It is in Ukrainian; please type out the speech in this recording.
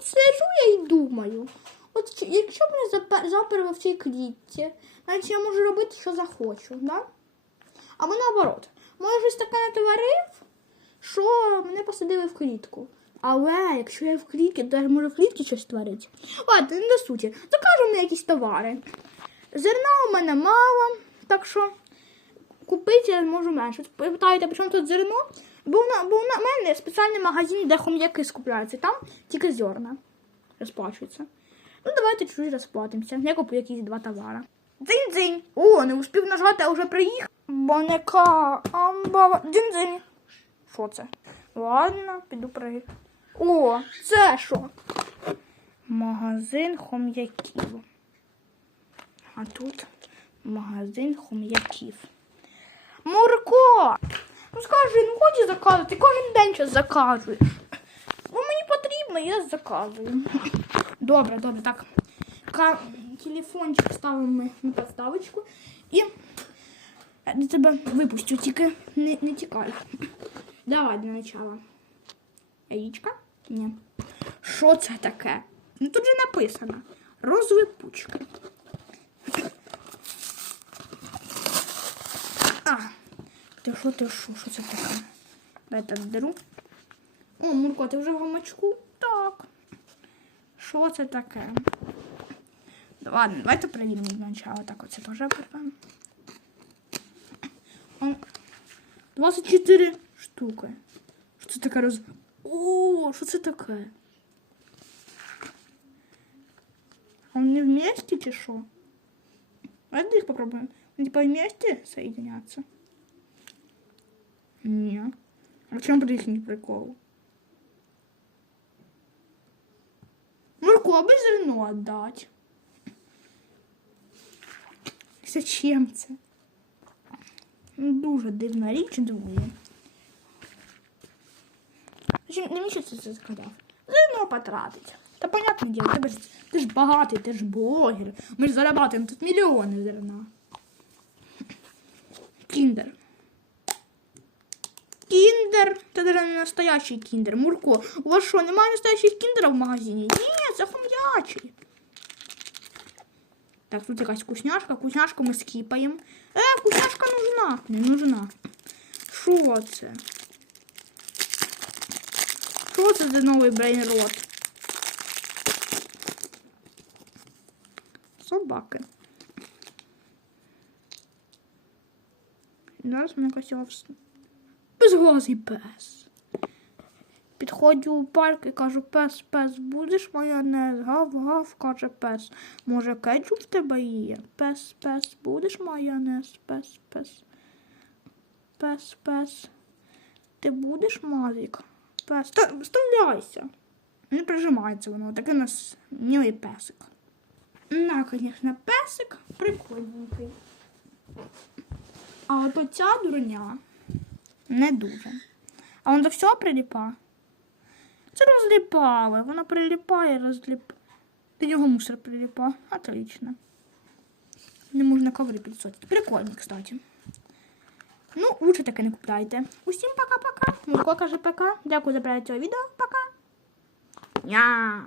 от сижу я і думаю. От якщо мене запер, заперли в цій клітці, значить я можу робити, що захочу, да? Або наоборот, може щось таке натворив, що мене посадили в клітку. Але якщо я в клітці, то я можу в клітці щось творити. Ладно, не до суті. Закажемо якісь товари. Зерна у мене мало, так що купити я можу менше. Питаєте, при чому тут зерно? Бо на, бо на мене спеціальний магазин, де хом'яки скупляються. Там тільки зерна розплачуються. Ну, давайте чуть розплатимося. Я куплю якісь два товари. Дзинь-дзинь. О, не успів нажати, а вже приїхав. Банека, амбава. Дзинь-дзинь. Що це? Ладно, піду при. О, це що? Магазин хом'яків. А тут магазин хом'яків. Мурко! Ну скажи, ну ході заказувати, кожен день щось заказуєш. Ну мені потрібно, я заказую. Добре, добре, так. Ка- Телефончик ставимо на подставочку і я тебе випустю, тільки не, не тікай. Давай для начала. Яєчка? Ні. Що це таке? Ну тут же написано. Розові ти що, ти що, що це таке? Дай так беру. О, Мурко, ти вже в гамачку? Так. Що це таке? Ладно, давайте перевіримо спочатку. Так, оце теж беремо. Он 24 штуки. Що це таке роз... О, що це таке? А Вони вместе чи що? Давайте їх попробуємо. Вони типа вместе соединяться? Ні. А в чому їхній прикол? Мурку, аби зерно отдать. Зачем це? Ну, Дуже дивна річ. Зачем навіщо це це сказав? Зерно потратить. Та понятне діло, ти ж багатий, ти ж блогер. Ми ж зарабатуємо тут мільйони зерна. Кіндер. Це даже не настоящий кіндер. Мурко, у вас що, немає настоящих кіндера в магазині? Ні, це хом'ячий. Так, тут якась вкусняшка. Вкусняшку ми скіпаємо. Е, вкусняшка нужна. Не нужна. Що це? Що це за новий брейнрот? Собаки. Зараз мене якось його вс- пес. Підходжу у парк і кажу, пес, пес, будеш майонез? Гав, гав, каже пес. Може, кетчуп в тебе є? Пес, пес, будеш майонез? Пес, пес. Пес, пес. Ти будеш мазик? Пес. Та вставляйся. Не прижимається воно, такий у нас милий песик. На, звісно, песик прикольненький. А от оця дурня не дуже. А воно до всього приліпа. Це розліпали. Воно приліпає, розліп. До нього мусор приліпа. Отлично. Не можна коври підсотити. Прикольно, кстати. Ну, лучше таке не купляйте. Усім пока-пока. Мурко каже пока. Дякую за перегляд цього відео. Пока. Ня.